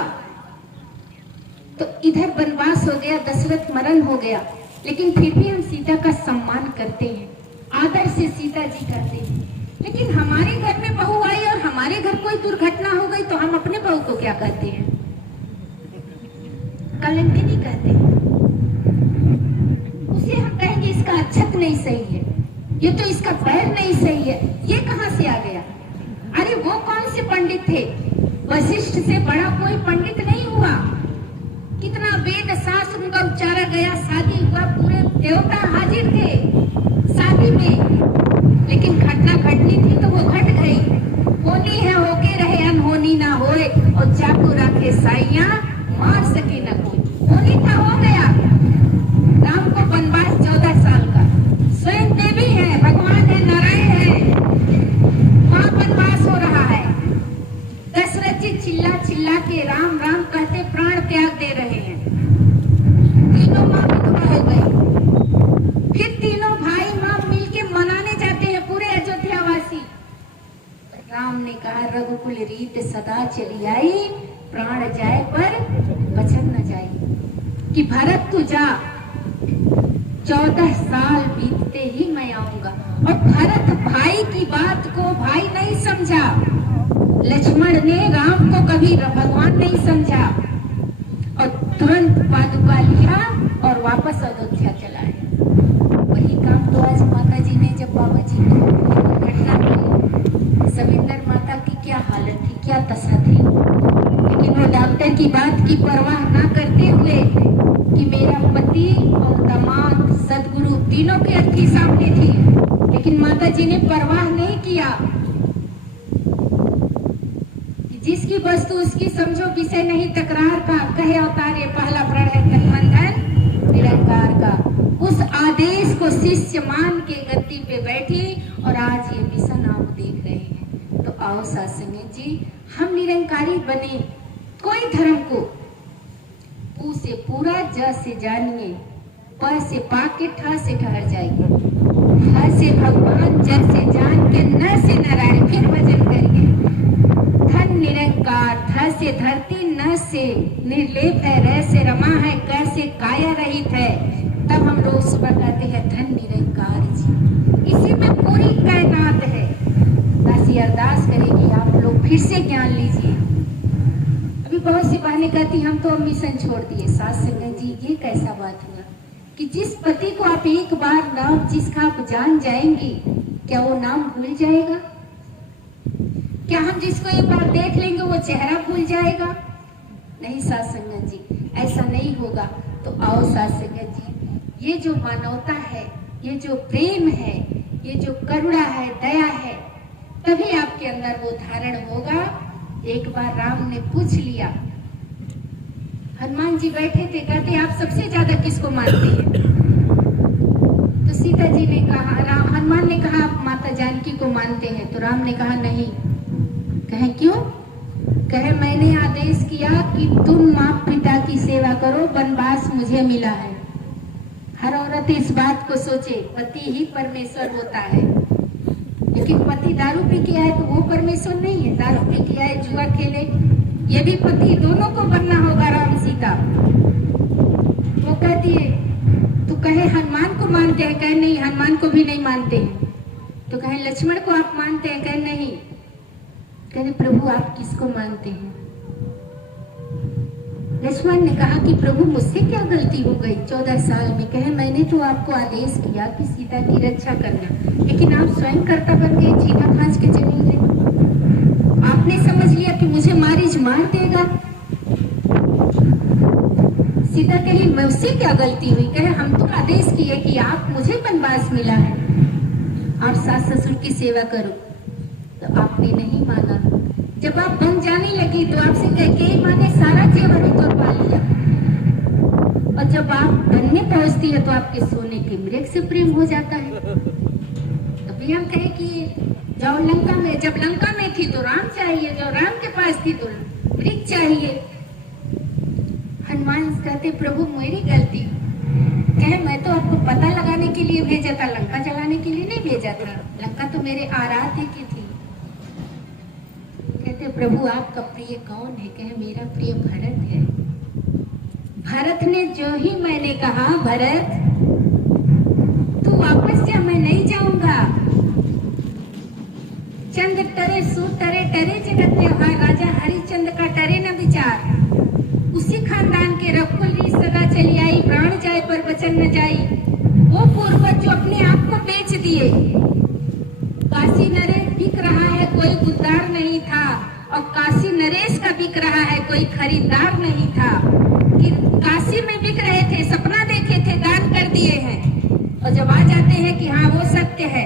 तो इधर वनवास हो गया, दशरथ मरण हो गया, लेकिन फिर भी हम सीता का सम्मान करते हैं, आदर से सीता जी करते हैं। लेकिन हमारे घर में बहू आई और हमारे घर कोई दुर्घटना हो गई तो हम अपने बहू को क्या कहते हैं? कलंकिनी कहते हैं। उसे हम कहेंगे इसका अच्छत नहीं सही है, ये तो इसका पैर नहीं सही है, ये कहां से आ गया? अरे वो कौन से पंडित थे? वशिष्ठ से बड़ा कोई पंडित नहीं हुआ। कितना वेद शास्त्र उनका उच्चारा गया, शादी हुआ, पूरे देवता हाजिर थे शादी में, लेकिन घटना घटनी थी तो वो घट गई। होनी है होके रहे, अनहोनी ना होए, और चाकू रखे साइया मार सके न कोई। होनी था हो गया। राम को वनवास 14 साल का, स्वयं देवी है, भगवान है, नारायण है, वहां वनवास हो रहा है। दशरथ जी चिल्ला चिल्ला के राम राम कहते प्राण त्याग दे रहे हैं। तीनों माँ विधवा हो गई। फिर तीनों भाई माँ मिलके मनाने जाते हैं पूरे अयोध्या वासी। राम ने कहा रघुकुल रीत सदा चली आई, प्राण जाए पर वचन न जाए। कि भरत तू जा, 14 साल बीतते ही मैं आऊंगा। और भरत भाई की बात को भाई नहीं समझा, लक्ष्मण ने राम को कभी भगवान नहीं समझा और तुरंत पादुका लिया और वापस अयोध्या चला आया। वही काम तो आज माता जी ने, जब बाबा जी को घटना हुई, सविंदर माता की क्या हालत थी, क्या दशा थी, लेकिन वो डॉक्टर की बात की परवाह ना करते हुए कि मेरा पति और दामाद सदगुरु तीनों की अर्थी सामने थी, लेकिन माता जी ने परवाह नहीं किया। जिसकी जिसकी वस्तु उसकी समझो विषय नहीं तकरार का, कहे अवतारे पहला प्रण है तन मन धन निरंकार का। उस आदेश को शिष्य मान के गद्दी पे बैठी और आज ये मिशन आप देख रहे हैं। तो आओ साथ संगत जी, हम निरंकारी बने। कोई धर्म को पू से पूरा, ज से जानिए, प से पाके, ठ से ठहर जाइए, ह से भगवान, ज से जान के, न से नारायण, फिर भजन करिए। धन निरंकार, ध से धरती, न से निर्लेप है, र से रमा है, क से काया रहित है। तब हम रोज सुबह कहते हैं धन निरंकार जी। इसी में पूरी कायनात है। दासी अरदास करेगी, आप लोग फिर से ज्ञान लीजिए। अभी बहुत सी बहनें कहती हम तो मिशन छोड़ दिए। सास संगत जी, ये कैसा बात हुआ कि जिस पति को आप एक बार नाम जिसका आप जान जाएंगी, क्या वो नाम भूल जाएगा? क्या हम जिसको एक बार देख लेंगे वो चेहरा भूल जाएगा? नहीं सास संगत जी, ऐसा नहीं होगा। तो आओ सास संगत जी, ये जो मानवता है, ये जो प्रेम है, ये जो करुणा है, दया है, तभी आपके अंदर वो धारण होगा। एक बार राम ने पूछ लिया, हनुमान जी बैठे थे, कहते आप सबसे ज्यादा किसको मानते हैं? तो सीता जी ने कहा, हनुमान ने कहा आप माता जानकी को मानते हैं। तो राम ने कहा नहीं। कहे क्यों? कहे मैंने आदेश किया कि तुम माँ पिता की सेवा करो, वनवास मुझे मिला है। हर औरत इस बात को सोचे, पति ही परमेश्वर होता है। लेकिन पति दारू पी के आए तो वो परमेश्वर नहीं है। दारू पी के आए, जुआ खेले, ये भी पति, दोनों को बनना होगा राम सीता। वो कहती है, तो कहे हनुमान को मानते हैं? कहे नहीं, हनुमान को भी नहीं मानते हैं। तो कहे लक्ष्मण को आप मानते हैं? कहे नहीं। कहे प्रभु आप किसको मानते हैं? लक्ष्मण ने कहा कि प्रभु मुझसे क्या गलती हो गई 14 साल में? कहे मैंने तो आपको आदेश किया कि सीता की रक्षा करना, लेकिन आप स्वयं कर्ता बन गए, चीता खांच के चले गए। आपने समझ लिया कि मुझे मारीच मार देगा। सीता कही मुझसे क्या गलती हुई? कहे हम तो आदेश किए कि आप मुझे वनवास मिला है, आप सास ससुर की सेवा करो। तो आपने नहीं माना। जब आप बन जाने लगी तो आपसे कैकेयी माँ ने सारा जेवर उतरवा लिया। और जब आप बनने पहुंचती है तो आपके सोने के मृग से प्रेम हो जाता है। तभी हम कहे कि जाओ लंका में, जब लंका में थी तो राम चाहिए, जब राम के पास थी तो मृग चाहिए। हनुमान कहते प्रभु मेरी गलती। कहे मैं तो आपको पता लगाने के लिए भेजा था, लंका जलाने के लिए नहीं भेजा था। लंका तो मेरे आराध्य की थी। कहते प्रभु आपका प्रिय कौन है? कहे मेरा प्रिय भरत है। भरत ने जो ही मैंने कहा, भरत तू वापस जा, मैं नहीं जाऊंगा। चंद टरे सू टरे टरे जगत त्योहार, राजा हरिश्चंद्र का टरे न विचार। उसी खानदान के रघुकुल री सदा चली आई, प्राण जाए पर वचन न जाई। वो पूर्वज जो अपने आप को बेच दिए। काशी नरेश बिक रहा है, कोई गुद्दार नहीं था। और काशी नरेश का बिक रहा है, कोई खरीदार नहीं था। कि काशी में बिक रहे थे, सपना देखे थे, दान कर दिए हैं। और जब आ जाते हैं कि हाँ वो सत्य है,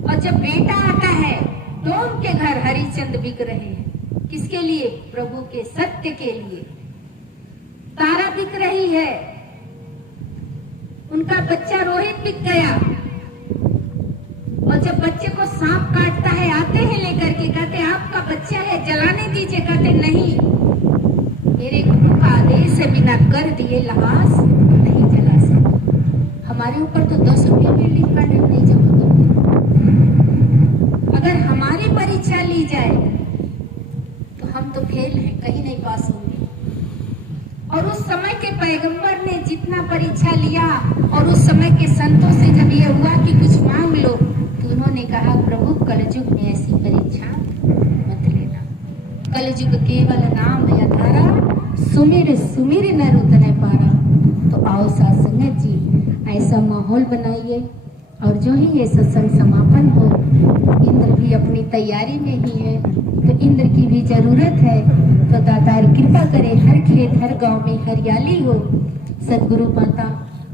और जब बेटा आता है तो उनके घर हरिश्चंद्र बिक रहे हैं। किसके लिए? प्रभु के सत्य के लिए। तारा बिक रही है, उनका बच्चा रोहित बिक गया। और जब बच्चे को सांप काटता है, आते हैं लेकर के, कहते आपका बच्चा है, जलाने दीजिए। कहते नहीं, मेरे गुरु का आदेश है, बिना कर दिए लाश नहीं जला सकते। हमारे ऊपर तो 10 रुपये बिल्डिंग का नहीं जमा करते। अगर हमारी परीक्षा ली जाए तो हम तो फेल हैं, कहीं नहीं पास होंगे। और उस समय के पैगंबर ने जितना परीक्षा लिया, और उस समय के संतों से जब ये हुआ कि कुछ मांग लो, तो उन्होंने कहा प्रभु कलयुग में ऐसी परीक्षा मत लेना। कलयुग केवल नाम है अधारा, सुमिर सुमिर नर उतने पारा। तो आओ साथ संगत जी, ऐसा माहौल बनाइए। और जो ही ये सत्संग समापन हो, इंद्र भी अपनी तैयारी में ही है, तो इंद्र की भी जरूरत है। तो दातार कृपा करे, हर खेत हर गांव में हरियाली हो। सदगुरु माता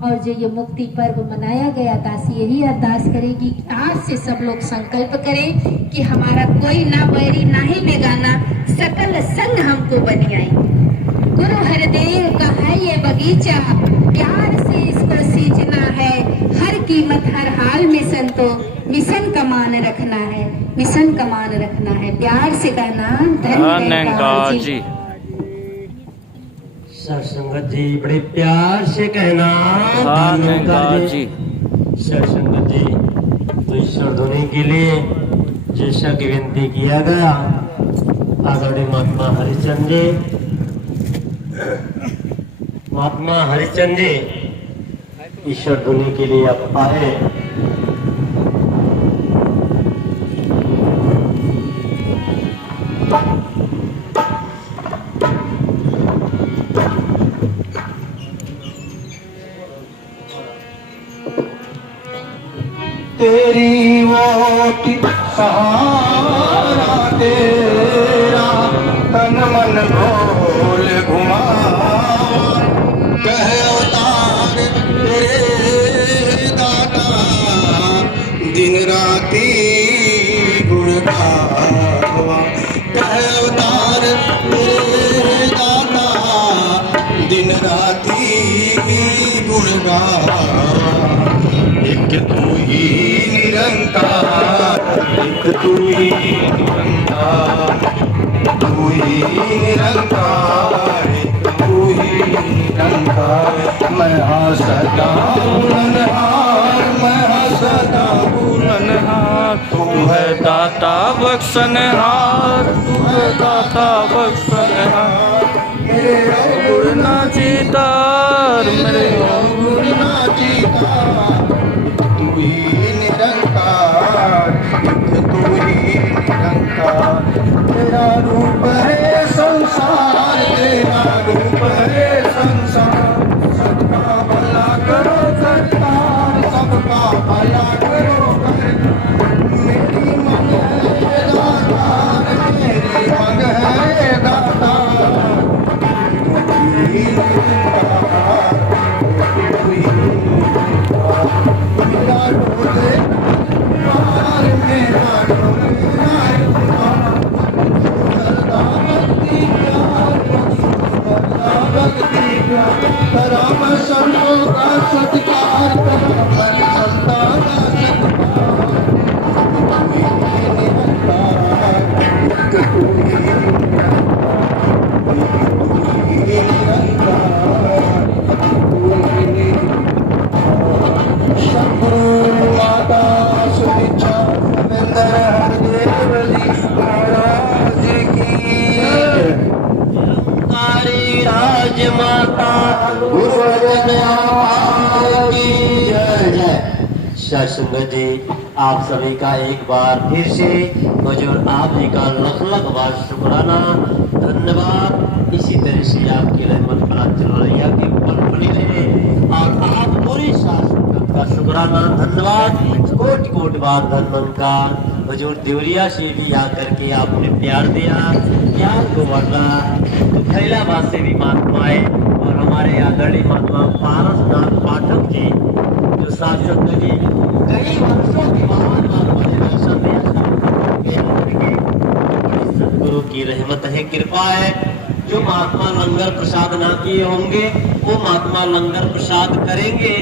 और जो ये मुक्ति पर्व मनाया गया, दासी यही अरदास करेगी कि आज से सब लोग संकल्प करें कि हमारा कोई ना बैरी ना ही बेगाना, सकल संग हमको बनियाई। गुरु हरदेव का है ये बगीचा, प्यार से इसको सींचना है, हर कीमत हर हाल में संतो मिशन का मान रखना है, मिशन का मान रखना है। प्यार से कहना धन्यवाद जी। सरसंगत जी बड़े प्यार से कहना धन्यवाद जी। सरसंगत जी तो ईश्वर ध्वनि के लिए जैसा कि विनती किया गया, आदरणीय महात्मा हरिचंद जी, महात्मा हरिचंद जी ईश्वर ध्वनि के लिए आप आए। तेरी वोट सहारा तेरा, तन मन भोल घुमा, कह अवतार तेरे दाता, दिन राती गुण गावा, कह अवतार तेरे दाता, दिन राती गुण गावा। एक तू ही निरंकार, एक तू ही निरंकार, तू ही निरंकार, एक तू ही निरंकार। मैं हाँ सदा बुलंदहार, मैं हाँ सदा बुलंदहार, तू है दाता बख्शनहार, तू है दाता बख्शनहार। मेरे गुरु ना जीतार, मेरे गुरु ना जीता, तू ही निरंकार, एक तू ही निरंकार। तेरा रूप है संसार, तेरा रूप है संसार, सबका भला करो सरकार, सबका भला करो सरकार। मेरी मंग है दातार, मेरी मंग है दातार, तू ही निरंकार, तू ही निरंकार। मेरा डोले पार, मेरा डोले सरदा भक्ति प्यार, सरदा भक्ति प्यार। करा मैं संतों का सत्कार, करा मैं संता का सत्कार। तू ही निरंकार, तू ही निरंकार, तू ही निरंकार। सद्गुरु माता सुनिचा समेंद्र हरदेव जी महाराज की तारी राजमाता गुरुवचन की जय। सरसंगत जी आप सभी का एक बार फिर से हुजूर आप जी का लख लख बार शुक्राना, धन्यवाद। इसी तरह से आपकी रहमत बना चलैया के ऊपर बनी रहे और आप पूरे शासन का शुक्राना, धन्यवाद। कोटि कोटि बार धन्यवाद का हुजूर देवरिया से भी आकर के आपने प्यार दिया, प्यार को बढ़ा। तो खैलाबाद से भी महात्मा आए और हमारे आदरणीय महात्मा पारसनाथ पाठक जी जो शासक जी कई वर्षों के बाद महात्मा ने दर्शन दिया। सदगुरु की रहमत है, कृपा है। जो महात्मा लंगर प्रसाद ना किए होंगे वो महात्मा लंगर प्रसाद करेंगे।